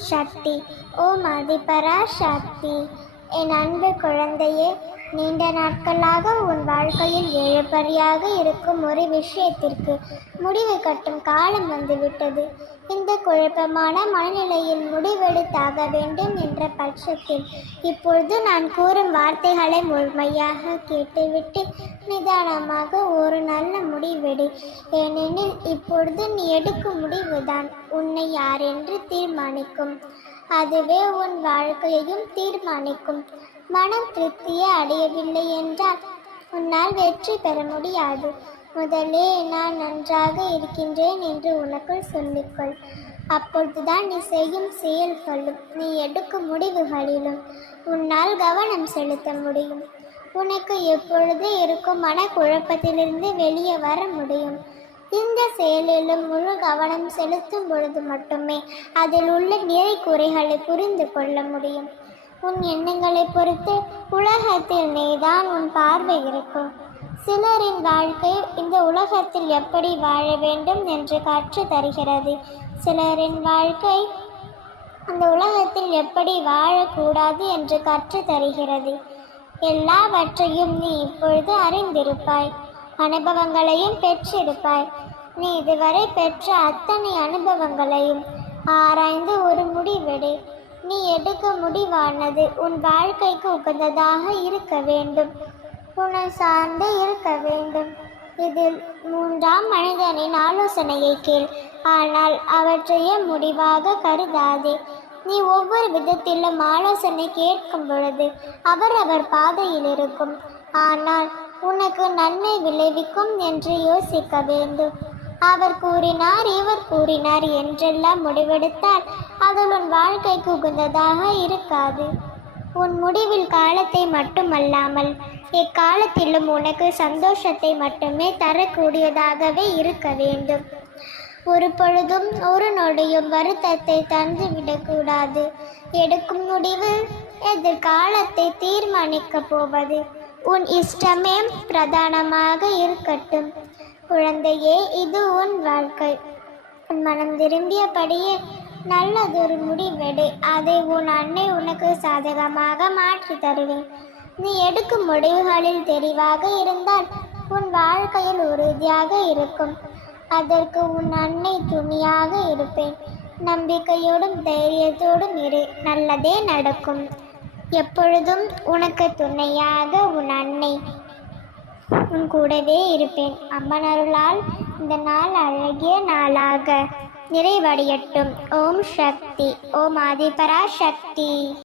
शक्ति ओम आदि पराशक्ति शक्ति என் அன்பு குழந்தையே நீண்ட நாட்களாக உன் வாழ்க்கையில் இழப்பறியாக இருக்கும் ஒரு விஷயத்திற்கு முடிவு கட்டும் காலம் வந்துவிட்டது இந்த குழப்பமான மனநிலையில் முடிவெடுத்தாக வேண்டும் என்ற பட்சத்தில் இப்பொழுது நான் கூறும் வார்த்தைகளை முழுமையாக கேட்டுவிட்டு நிதானமாக ஒரு நல்ல முடிவெடு ஏனெனில் இப்பொழுது நீ எடுக்கும் முடிவுதான் உன்னை யார் என்று தீர்மானிக்கும் அதுவே உன் வாழ்க்கையையும் தீர்மானிக்கும் மனம் திருப்தியை அடையவில்லை என்றால் உன்னால் வெற்றி பெற முடியாது முதலே நான் நன்றாக இருக்கின்றேன் என்று உனக்குள் சொல்லிக்கொள் அப்பொழுதுதான் நீ செய்யும் செயல்களும் நீ எடுக்கும் முடிவுகளிலும் உன்னால் கவனம் செலுத்த முடியும் உனக்கு எப்பொழுது இருக்கும் மன குழப்பத்திலிருந்து வெளியே வர முடியும் இந்த செயலிலும் முழு கவனம் செலுத்தும் பொழுது மட்டுமே அதில் உள்ள நிறை குறைகளை புரிந்து கொள்ள முடியும் உன் எண்ணங்களை பொறுத்து உலகத்தில் நீதான் உன் பார்வை இருக்கும் சிலரின் வாழ்க்கை இந்த உலகத்தில் எப்படி வாழ வேண்டும் என்று கற்று தருகிறது சிலரின் வாழ்க்கை அந்த உலகத்தில் எப்படி வாழக்கூடாது என்று கற்று தருகிறது எல்லாவற்றையும் நீ இப்பொழுது அறிந்திருப்பாய் அனுபவங்களையும் பெற்றிருப்பாய் நீ இதுவரை பெற்ற அத்தனை அனுபவங்களையும் ஆராய்ந்து ஒரு முடிவெடு நீ எடுக்க முடிவானது உன் வாழ்க்கைக்கு உகந்ததாக இருக்க வேண்டும் உன்னை சார்ந்து இருக்க வேண்டும் இதில் மூன்றாம் மனிதனின் ஆலோசனையை கேள் ஆனால் அவற்றையே முடிவாக கருதாதே நீ ஒவ்வொரு விதத்திலும் ஆலோசனை கேட்கும் பொழுது அவரவர் பாதையில் இருக்கும் ஆனால் உனக்கு நன்மை விளைவிக்கும் என்று யோசிக்க வேண்டும் அவர் கூறினார் இவர் கூறினார் என்றெல்லாம் முடிவெடுத்தால் அது உன் வாழ்க்கை குகுந்ததாக இருக்காது உன் முடிவில் காலத்தை மட்டுமல்லாமல் எக்காலத்திலும் உனக்கு சந்தோஷத்தை மட்டுமே தரக்கூடியதாகவே இருக்க வேண்டும் ஒரு பொழுதும் ஒரு நொடியும் வருத்தத்தை தந்துவிடக்கூடாது எடுக்கும் முடிவு எதிர்காலத்தை தீர்மானிக்கப் போவது உன் இஷ்டமே பிரதானமாக இருக்கட்டும் குழந்தையே இது உன் வாழ்க்கை உன் மனம் திரும்பியபடியே நல்லதொரு முடிவெடு அதை உன் அன்னை உனக்கு சாதகமாக மாற்றி தருவேன் நீ எடுக்கும் முடிவுகளில் தெளிவாக இருந்தால் உன் வாழ்க்கையில் உறுதியாக இருக்கும் அதற்கு உன் அன்னை துணியாக இருப்பேன் நம்பிக்கையோடும் தைரியத்தோடும் இரு நல்லதே நடக்கும் எப்பொழுதும் உனக்கு துணையாக உன் அன்னை உன் கூடவே இருப்பேன் அம்மன் அருளால் இந்த நாள் அழகிய நாளாக நிறைவடையட்டும் ஓம் சக்தி ஓம் ஆதிபரா சக்தி